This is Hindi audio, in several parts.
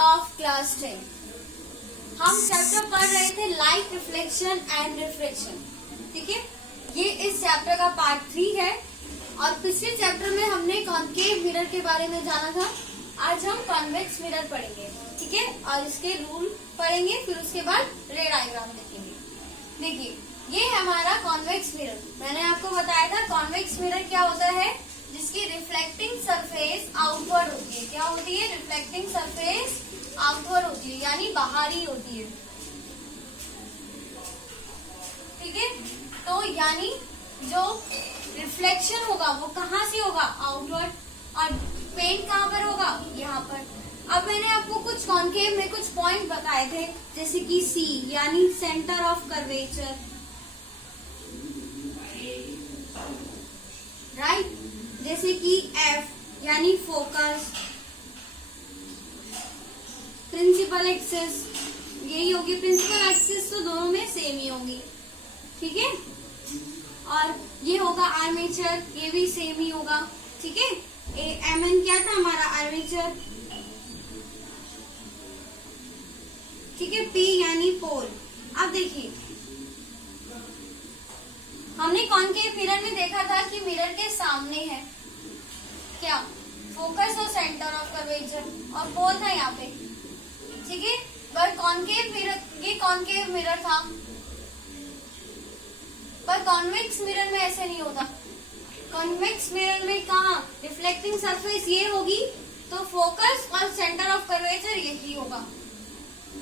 Of class 10। हम चैप्टर पढ़ रहे थे लाइट रिफ्लेक्शन एंड रिफ्रैक्शन। ठीक है, ये इस चैप्टर का पार्ट 3 है और पिछले चैप्टर में हमने कॉनकेव मिरर के बारे में जाना था। आज हम कॉन्वेक्स मिरर पढ़ेंगे। ठीक है, और इसके रूल पढ़ेंगे, फिर उसके बाद रे डायग्राम देखेंगे। देखिए, ये है हमारा कॉन्वेक्स मिरर। मैंने आपको बताया था कॉन्वेक्स मिरर क्या होता है, जिसकी रिफ्लेक्टिंग सरफेस आउटवर्ड होती है। क्या होती है? रिफ्लेक्टिंग सरफेस आउटवर्ड होती है, यानी बाहरी होती है। ठीक है, तो यानी जो रिफ्लेक्शन होगा वो कहाँ से होगा? आउटवर्ड। और पेंट कहाँ पर होगा? यहाँ पर। अब मैंने आपको कुछ कॉनकेव में कुछ पॉइंट बताए थे, जैसे कि C यानी सेंटर ऑफ कर्वेचर, राइट, जैसे कि F यानी फोकस, प्रिंसिपल एक्सिस, यही होगी प्रिंसिपल एक्सिस, तो दोनों में सेम ही होगी। ठीक है, और ये होगा आर्मेचर, ये भी सेम ही होगा। ठीक है, MN क्या था हमारा? आर्मेचर। ठीक है, P यानी पोल। अब देखिए, हमने कॉनकेव मिरर में देखा था कि मिरर के सामने है क्या? फोकस और सेंटर ऑफ कर्वेचर, और पोल था यहाँ पे। ठीक है, पर कॉनकेव मिरर, ये कॉनकेव मिरर था, पर कॉन्वेक्स मिरर में ऐसे नहीं होता। कॉन्वेक्स मिरर में कहा रिफ्लेक्टिंग सरफेस ये होगी, तो फोकस और सेंटर ऑफ कर्वेचर यही होगा।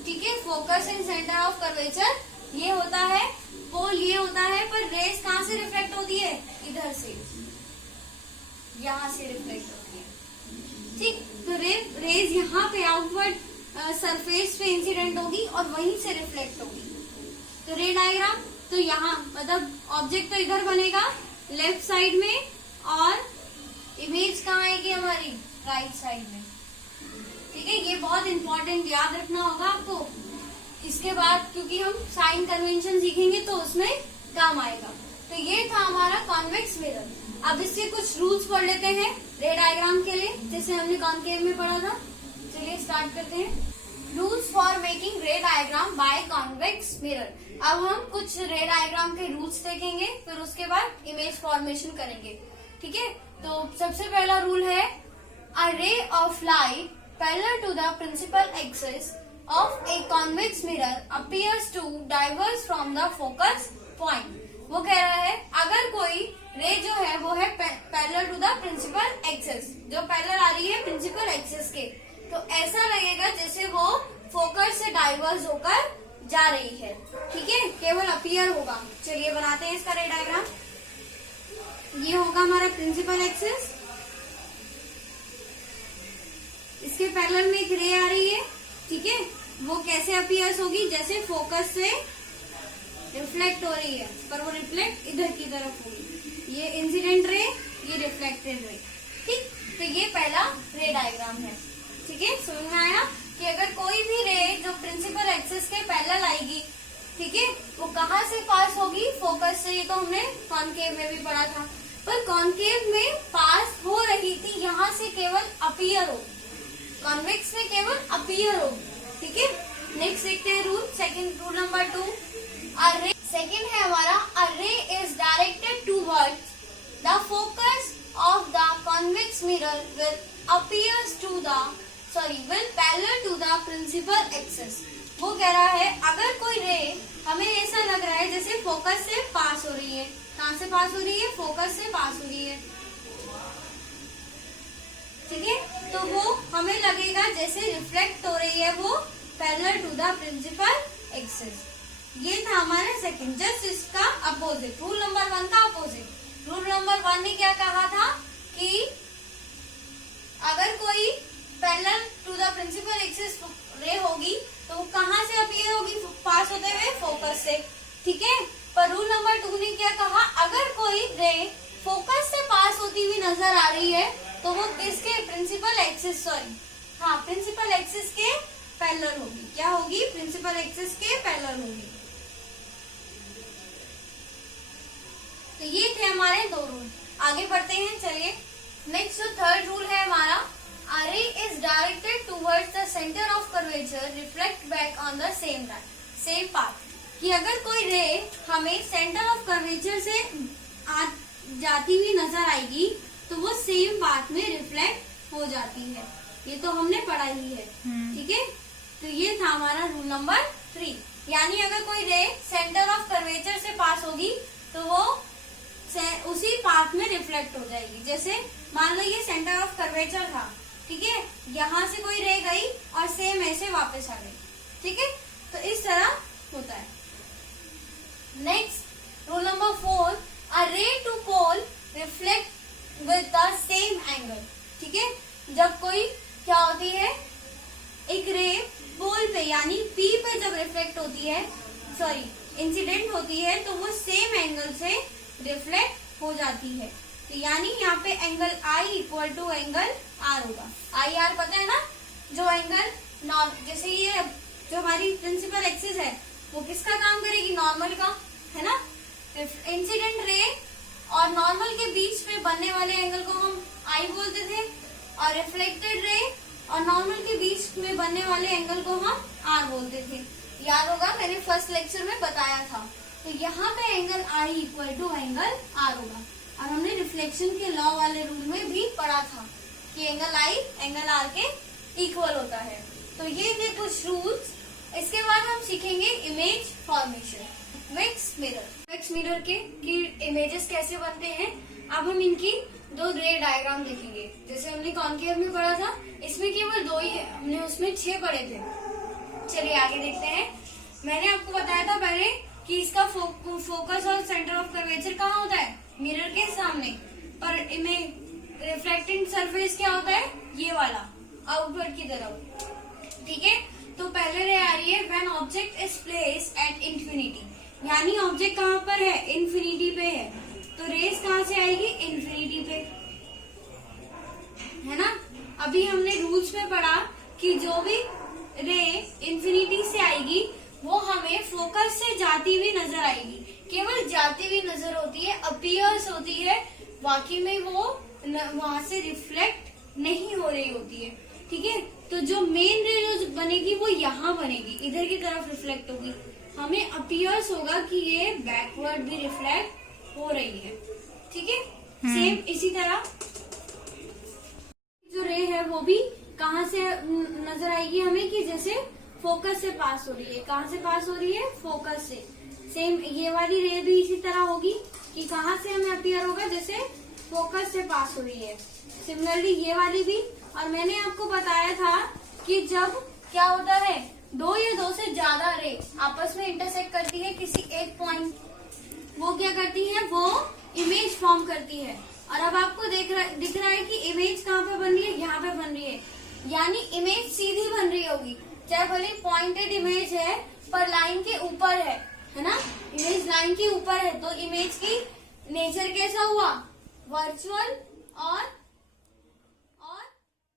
ठीक है, focus and centre of curvature ये होता है, पोल ये होता है, पर रेस कहाँ से रिफ्लेक्ट होती है? इधर से, यहाँ से रिफ्लेक्ट होती है। ठीक, तो रेज यहाँ पे आउटवर्ड सरफेस पे इंसिडेंट होगी और वहीं से रिफ्लेक्ट होगी। तो रे डायग्राम, तो यहाँ मतलब ऑब्जेक्ट तो इधर बनेगा लेफ्ट साइड में, और इमेज कहाँ आएगी हमारी? राइट साइड में। ठीक है, ये बहुत इंपॉर्टेंट याद रखना होगा आपको इसके बाद, क्योंकि हम साइन कन्वेंशन सीखेंगे तो उसमें काम आएगा। तो ये था हमारा कॉन्वेक्स मिरर। अब इसके कुछ रूल्स पढ़ लेते हैं रे डायग्राम के लिए, जैसे हमने कॉनकेव में पढ़ा था। चलिए स्टार्ट करते हैं। Rules for making ray diagram by convex mirror. अब हम कुछ रे डायग्राम के रूल्स देखेंगे, फिर उसके बाद इमेज फॉर्मेशन करेंगे। ठीक है, तो सबसे पहला रूल है a ray of light parallel to the principal axis of a convex mirror appears to diverge from the focus point। वो कह रहा है अगर कोई रे जो है वो है parallel to the principal axis, जो पैरेलल आ रही है प्रिंसिपल एक्सिस के, तो ऐसा लगेगा जैसे वो फोकस से डाइवर्ज होकर जा रही है। ठीक है, केवल अपीयर होगा। चलिए बनाते हैं इसका रे डायग्राम। ये होगा हमारा प्रिंसिपल एक्सिस, इसके पैरेलल में एक रे आ रही है। ठीक है, वो कैसे अपीयर्स होगी? जैसे फोकस से रिफ्लेक्ट हो रही है, पर वो रिफ्लेक्ट इधर की तरफ होगी। ये इंसिडेंट रे, ये रिफ्लेक्टेड रे। ठीक, तो ये पहला रे डायग्राम है। ठीक है, समझ में आया कि अगर कोई भी रे जो प्रिंसिपल एक्सिस के पैरेलल आएगी, ठीक है, वो कहाँ से पास होगी? फोकस से। ये तो हमने कॉनकेव में भी पढ़ा था, पर कॉनकेव में पास हो रही थी, यहाँ से केवल अपीयर होगी, कॉन्वेक्स में केवल अपीयर होगी। ठीक है, नेक्स्ट देखते हैं रूल। सेकंड रूल नंबर 2, अरे सेकंड है हमारा a ray is directed towards the focus of the convex mirror will parallel to the principal axis. वो कह रहा है अगर कोई रे हमें ऐसा लग रहा है जैसे फोकस से पास हो रही है। कहाँ से पास हो रही है? फोकस से पास हो रही है। ठीक है, तो वो हमें लगेगा जैसे रिफ्लेक्ट हो रही है वो parallel to the principal axis. ये था हमारा सेकंड, जस्ट इसका अपोजिट, रूल नंबर 1 का अपोजिट। रूल नंबर 1 ने क्या कहा था कि अगर कोई parallel to the principal axis ray होगी तो वो कहाँ से अपीयर होगी? पास होते हुए फोकस से। ठीक है, पर रूल नंबर 2 ने क्या कहा? अगर कोई रे फोकस से पास होती हुई नजर आ रही है तो वो किसके? प्रिंसिपल एक्सिस, प्रिंसिपल एक्सिस के पैरेलल होगी। क्या होगी? प्रिंसिपल एक्सिस के पैरेलल होगी। तो ये थे हमारे 2 रूल। आगे बढ़ते हैं, चलिए। नेक्स्ट जो थर्ड रूल है हमारा, A ray is directed towards the center of curvature, reflect back on the same path. कि अगर कोई रे हमें सेंटर ऑफ कर्वेचर से जाती हुई नजर आएगी तो वो सेम पाथ में रिफ्लेक्ट हो जाती है। ये तो हमने पढ़ा ही है, ठीक है। तो ये था हमारा रूल नंबर 3, यानी अगर कोई रे सेंटर ऑफ कर्वेचर से पास होगी तो वो उसी पाथ में रिफ्लेक्ट हो जाएगी। जैसे मान लो ये सेंटर ऑफ कर्वेचर था, ठीक है, यहाँ से कोई रे गई और सेम ऐसे वापस आ गई, ठीक है। तो इस तरह होता है। Next rule number 4, a ray to pole reflect with the same angle, ठीक है। जब कोई क्या होती है, एक रे पोल पे यानी P पे जब रिफ्लेक्ट होती है, इंसिडेंट होती है, तो वो सेम एंगल से रिफ्लेक्ट हो जाती है। तो यानी यहाँ पे angle I equal to angle R होगा। IR पता है ना, जो एंगल जैसे ये जो हमारी प्रिंसिपल एक्सिस है वो किसका काम करेगी, नॉर्मल का, है ना। इंसिडेंट रे और नॉर्मल के बीच में बनने वाले एंगल को हम I बोलते थे, और रिफ्लेक्टेड रे और नॉर्मल के बीच में बनने वाले एंगल को हम R बोलते थे। याद होगा, मैंने फर्स्ट लेक्चर में बताया था। तो यहाँ पे angle I equal to angle R होगा। और हमने रिफ्लेक्शन के लॉ वाले रूल में भी पढ़ा था कि एंगल I एंगल R के इक्वल होता है। तो ये थे कुछ रूल्स। इसके बाद हम सीखेंगे इमेज फॉर्मेशन। कॉन्वेक्स मिरर के इमेजेस कैसे बनते हैं, अब हम इनकी 2 रे डायग्राम देखेंगे। जैसे हमने कॉनकेव में पढ़ा था, इसमें केवल 2 ही है, हमने उसमें 6 पढ़े थे। चलिए आगे देखते हैं। मैंने आपको बताया था पहले कि इसका फोकस और सेंटर ऑफ कर्वेचर कहाँ होता है, मिरर के सामने। पर रिफ्लेक्टिंग सरफेस क्या होता है, ये वाला आउटवर्ड की तरफ, ठीक है। तो पहले रे आ रही है when object is placed at infinity, यानी ऑब्जेक्ट कहाँ पर है, इंफिनिटी पे है। तो रेस कहाँ से आएगी, इंफिनिटी पे, है ना। अभी हमने रूल्स में पढ़ा कि जो भी रे इंफिनिटी से आएगी वो हमें फोकस से जाती हुई नजर आएगी। केवल जाती हुई नजर होती है, अपीयर्स होती है, बाकी में वो वहां से रिफ्लेक्ट नहीं हो रही होती है, ठीक है। तो जो मेन रे जो बनेगी वो यहाँ बनेगी, इधर की तरफ रिफ्लेक्ट होगी। हमें अपीयर्स होगा कि ये बैकवर्ड भी रिफ्लेक्ट हो रही है, ठीक है। सेम इसी तरह जो रे है वो भी कहाँ से नजर आएगी हमें, कि जैसे फोकस से पास हो रही है। कहाँ से पास हो रही है, फोकस से। सेम ये वाली रे भी इसी तरह होगी कि कहाँ से हमें अपीयर होगा, जैसे फोकस से पास हो रही है। सिमिलरली ये वाली भी। और मैंने आपको बताया था कि जब क्या होता है, 2 या 2 से ज्यादा रे आपस में इंटरसेक्ट करती है किसी एक पॉइंट, वो क्या करती है, वो इमेज फॉर्म करती है। और अब आपको दिख रहा है कि इमेज कहाँ पे बन रही है, यहाँ पे बन रही है, यानी इमेज सीधी बन रही होगी। चाहे भले पॉइंटेड इमेज है पर लाइन के ऊपर है ना, इमेज लाइन के ऊपर है। तो इमेज की नेचर कैसा हुआ, वर्चुअल और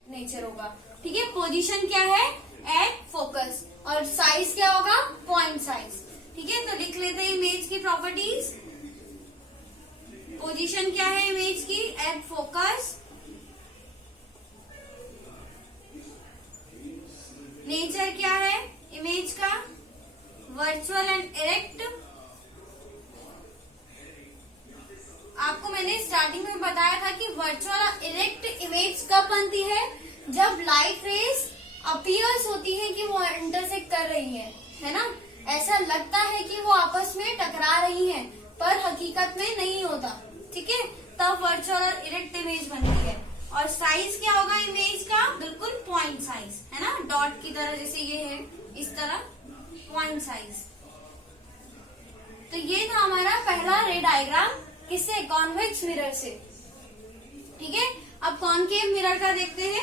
नेचर होगा, ठीक है। पोजीशन क्या है, एट फोकस, और साइज क्या होगा, पॉइंट साइज, ठीक है। तो लिख लेते हैं इमेज की प्रॉपर्टीज। पोजीशन क्या है इमेज की, एट फोकस। नेचर क्या है इमेज का, वर्चुअल एंड इरेक्ट। आपको मैंने स्टार्टिंग में बताया था कि वर्चुअल और इरेक्ट इमेज कब बनती है, जब लाइट रेस अपीयर्स होती है कि वो इंटरसेक्ट कर रही है ना। ऐसा लगता है कि वो आपस में टकरा रही हैं, पर हकीकत में नहीं होता, ठीक है। तब वर्चुअल और इरेक्ट इमेज बनती है। और साइज क्या होगा इमेज का, बिल्कुल पॉइंट साइज, है ना, डॉट की तरह, जैसे ये है इस तरह पॉइंट साइज। तो ये था हमारा पहला रे डायग्राम, किससे, कॉन्वेक्स मिरर से, ठीक है। अब कॉनकेव मिरर का देखते हैं,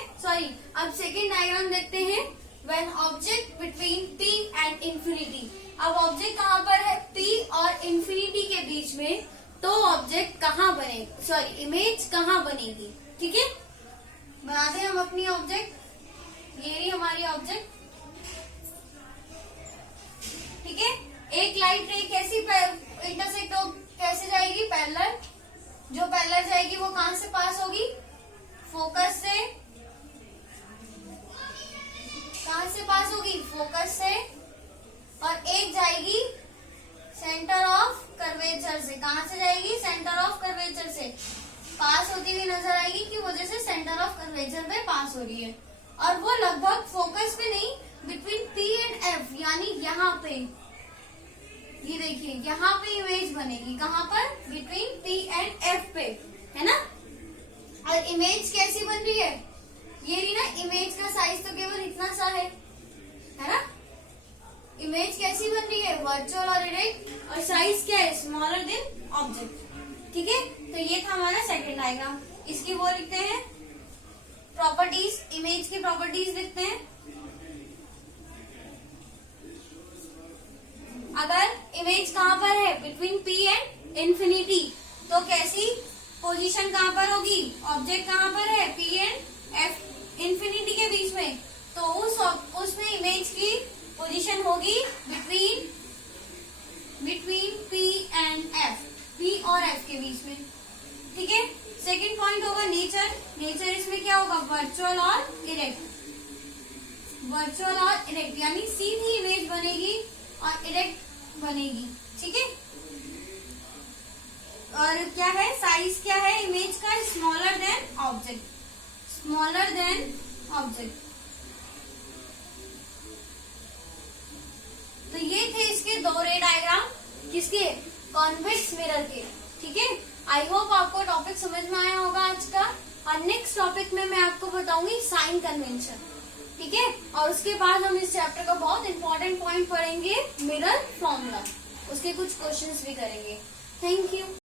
अब सेकेंड डायग्राम देखते हैं। When object between P and infinity, अब ऑब्जेक्ट कहाँ पर है, P और इंफिनिटी के बीच में, तो ऑब्जेक्ट कहाँ बनेगा, इमेज कहाँ बनेगी, ठीक है। बनाते हैं हम अपनी ऑब्जेक्ट, ये रही हमारी ऑब्जेक्ट, ठीक है। एक लाइट रे कैसी इंटरसेक्ट कैसे जाएगी, पैरेलल। जो पैरेलल जाएगी वो कहाँ से पास होगी, फोकस से, कहाँ से पास होगी, फोकस से, और एक जाएगी सेंटर ऑफ कर्वेचर से। कहाँ से जाएगी, सेंटर ऑफ कर्वेचर से पास होती हुई नजर आएगी कि वजह से सेंटर ऑफ कर्वेचर पे पास हो रही है। और वो लगभग फोकस पे नहीं, बिटवीन P एंड F, यानी यहाँ पे, ये देखिए यहाँ पे इमेज बनेगी। कहाँ पर, बिटवीन P एंड F पे, है ना। और इमेज कैसी बन रही है, ये रही ना, इमेज का साइज तो केवल इतना सा है ना। इमेज कैसी बन रही है, वर्चुअल और इरेक्ट, और साइज क्या है, स्मॉलर देन ऑब्जेक्ट। ठीक है, तो ये था हमारा सेकंड डायग्राम। इसकी वो लिखते हैं प्रॉपर्टीज, इमेज की प्रॉपर्टीज लिखते हैं। अगर इमेज कहाँ पर है, बिटवीन P एंड इंफिनिटी, तो कैसी पोजीशन कहाँ पर होगी, ऑब्जेक्ट कहाँ पर है, P एंड F इंफिनिटी के बीच में, तो उसमें इमेज की पोजीशन होगी between P and F, P और F के बीच में। ठीक है, सेकंड पॉइंट होगा नेचर। नेचर इसमें क्या होगा, वर्चुअल और इरेक्ट। वर्चुअल और इरेक्ट यानी सीधी इमेज बनेगी और इरेक्ट बनेगी। ठीक है, और क्या है, साइज क्या है इमेज का, smaller than object, smaller than object. तो ये थे इसके दो रे डायग्राम, किसके, कॉन्वेक्स मिरर के। ठीक है, आई होप आपको टॉपिक समझ में आया होगा आज का। और नेक्स्ट टॉपिक में मैं आपको बताऊंगी साइन कन्वेंशन। ठीक है, और उसके बाद हम इस चैप्टर का बहुत इंपॉर्टेंट पॉइंट पढ़ेंगे, मिरर फॉर्मूला। उसके कुछ क्वेश्चंस भी करेंगे। Thank you.